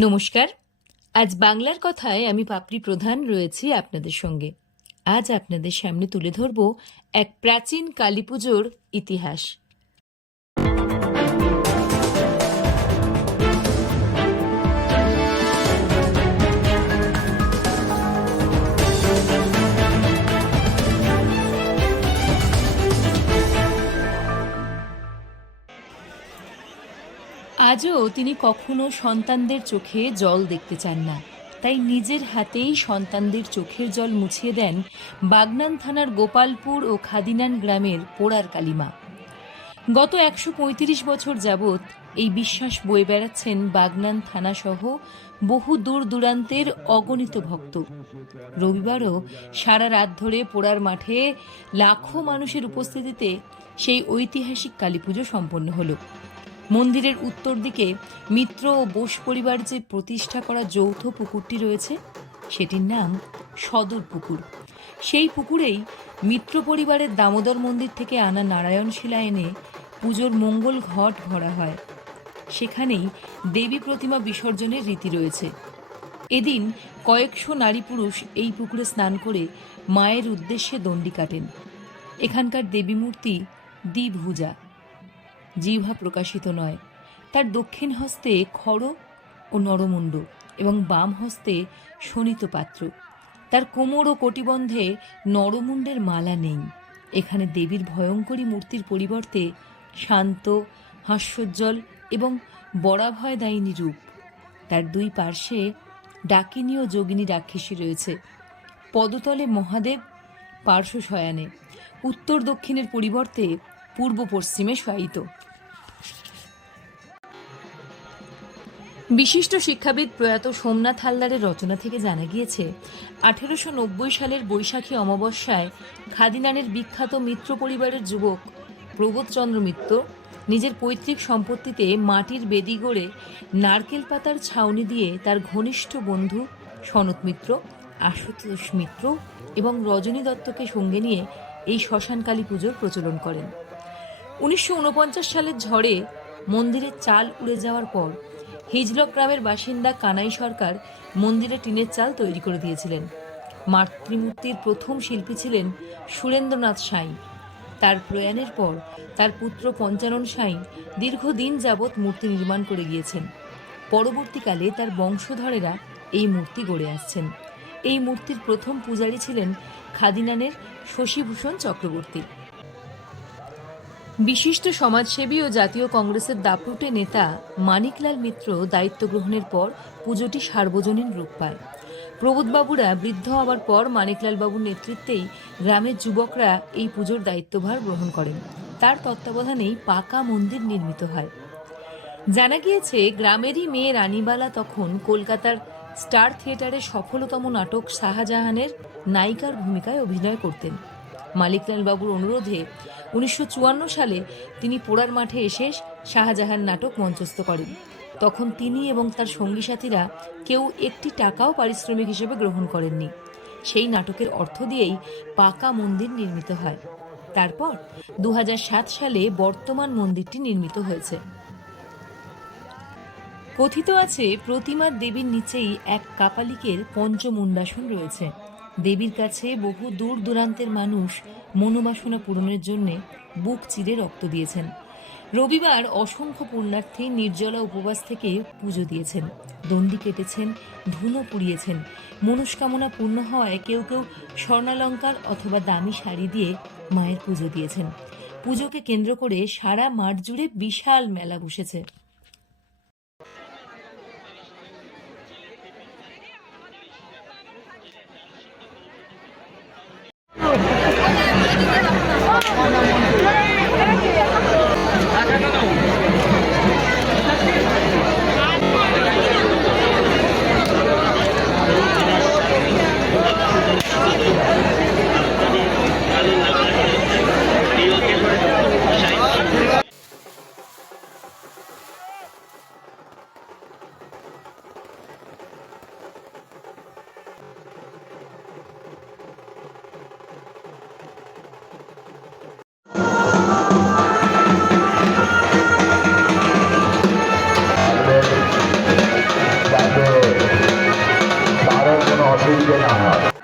নমস্কার। আজ বাংলার কথায় আমি পাপড়ি প্রধান রয়েছি আপনাদের সঙ্গে। আজ আপনাদের সামনে তুলে ধরব এক প্রাচীন কালী পুজোর ইতিহাস। আজও তিনি কখনো সন্তানদের চোখে জল দেখতে চান না। তাই নিজের হাতেই সন্তানদের চোখের জল মুছিয়ে দেন বাগনান থানার গোপালপুর ও খাদিনান গ্রামের পোড়ার কালিমা। গত একশো পঁয়ত্রিশ বছর যাবৎ এই বিশ্বাস বয়ে বেড়াচ্ছেন বাগনান থানাসহ বহু দূর দূরান্তের অগণিত ভক্ত। রবিবারও সারা রাত ধরে পোড়ার মাঠে লাখো মানুষের উপস্থিতিতে সেই ঐতিহাসিক কালীপুজো সম্পন্ন হলো। মন্দিরের উত্তর দিকে মিত্র ও বোস পরিবার যে প্রতিষ্ঠা করা যৌথ পুকুরটি রয়েছে, সেটির নাম সদর পুকুর। সেই পুকুরেই মিত্র পরিবারের দামোদর মন্দির থেকে আনা নারায়ণ শিলা এনে পুজোর মঙ্গল ঘট ভরা হয়। সেখানেই দেবী প্রতিমা বিসর্জনের রীতি রয়েছে। এদিন কয়েকশো নারী পুরুষ এই পুকুরে স্নান করে মায়ের উদ্দেশ্যে দণ্ডি কাটেন। এখানকার দেবী মূর্তি দ্বিভুজা। জিহ্বা প্রকাশিত নয়। তার দক্ষিণ হস্তে খড় ও নরমুণ্ড এবং বাম হস্তে শোণিত পাত্র। তার কোমর ও কটিবন্ধে নরমুণ্ডের মালা নেই। এখানে দেবীর ভয়ঙ্করী মূর্তির পরিবর্তে শান্ত, হাস্যোজ্জ্বল এবং বরাভয়দায়িনী রূপ। তার দুই পার্শ্বে ডাকিনী ও যোগিনী রাক্ষসী রয়েছে। পদতলে মহাদেব, পার্শ্ব শয়ানে। উত্তর দক্ষিণের পরিবর্তে পূর্ব পশ্চিমে শায়িত। বিশিষ্ট শিক্ষাবিদ প্রয়াত সোমনাথ হালদারের রচনা থেকে জানা গিয়েছে, আঠেরোশো নব্বই সালের বৈশাখী অমাবস্যায় খাদিনানের বিখ্যাত মিত্র পরিবারের যুবক প্রবোধচন্দ্র মিত্র নিজের পৈতৃক সম্পত্তিতে মাটির বেদি গড়ে নারকেল পাতার ছাউনি দিয়ে তার ঘনিষ্ঠ বন্ধু সনত মিত্র, আশুতোষ মিত্র এবং রজনী দত্তকে সঙ্গে নিয়ে এই শ্মশানকালী পুজোর প্রচলন করেন। উনিশশো উনপঞ্চাশ সালের ঝড়ে মন্দিরের চাল উড়ে যাওয়ার পর হিজলক গ্রামের বাসিন্দা কানাই সরকার মন্দিরে টিনের চাল তৈরি করে দিয়েছিলেন। মাতৃমূর্তির প্রথম শিল্পী ছিলেন সুরেন্দ্রনাথ সাঁই। তার প্রয়াণের পর তার পুত্র পঞ্চানন সাঁই দীর্ঘদিন যাবৎ মূর্তি নির্মাণ করে গিয়েছেন। পরবর্তীকালে তার বংশধরেরা এই মূর্তি গড়ে আসছেন। এই মূর্তির প্রথম পূজারী ছিলেন খাদিনানের শশীভূষণ চক্রবর্তী। বিশিষ্ট সমাজসেবী ও জাতীয় কংগ্রেসের দাপুটে নেতা মানিকলাল মিত্র দায়িত্ব গ্রহণের পর পুজোটি সার্বজনীন রূপ পায়। প্রবোধবাবুরা বৃদ্ধ হওয়ার পর মানিকলাল বাবুর নেতৃত্বেই গ্রামের যুবকরা এই পুজোর দায়িত্বভার গ্রহণ করেন। তার তত্ত্বাবধানেই পাকা মন্দির নির্মিত হয়। জানা গিয়েছে, গ্রামেরই মেয়ে রানীবালা তখন কলকাতার স্টার থিয়েটারে সফলতম নাটক শাহজাহানের নায়িকার ভূমিকায় অভিনয় করতেন। মালিকলাল বাবুর অনুরোধে উনিশশো সালে তিনি পোড়ার মাঠে এসে শাহজাহান নাটক মঞ্চস্থ করেন। তখন তিনি এবং তার সঙ্গী সাথীরা কেউ একটি টাকাও পারিশ্রমিক হিসেবে গ্রহণ করেননি। সেই নাটকের অর্থ দিয়েই পাকা মন্দির নির্মিত হয়। তারপর দু হাজার সাত সালে বর্তমান মন্দিরটি নির্মিত হয়েছে। কথিত আছে প্রতিমার দেবীর নিচেই এক কাপালিকের পঞ্চমুণ্ডাসন রয়েছে। দেবীর কাছে বহু দূর দূরান্তের মানুষ মনোবাসনা পূরণের জন্য বুক চিরে রক্ত দিয়েছেন। রবিবার অসংখ্য পুণ্যার্থী নির্জলা উপবাস থেকে পুজো দিয়েছেন। দণ্ডি কেটেছেন, ধুনো পুড়িয়েছেন। মনস্কামনা পূর্ণ হওয়ায় কেউ কেউ স্বর্ণালঙ্কার অথবা দামি শাড়ি দিয়ে মায়ের পুজো দিয়েছেন। পুজোকে কেন্দ্র করে সারা মাঠ জুড়ে বিশাল মেলা বসেছে। Thank you.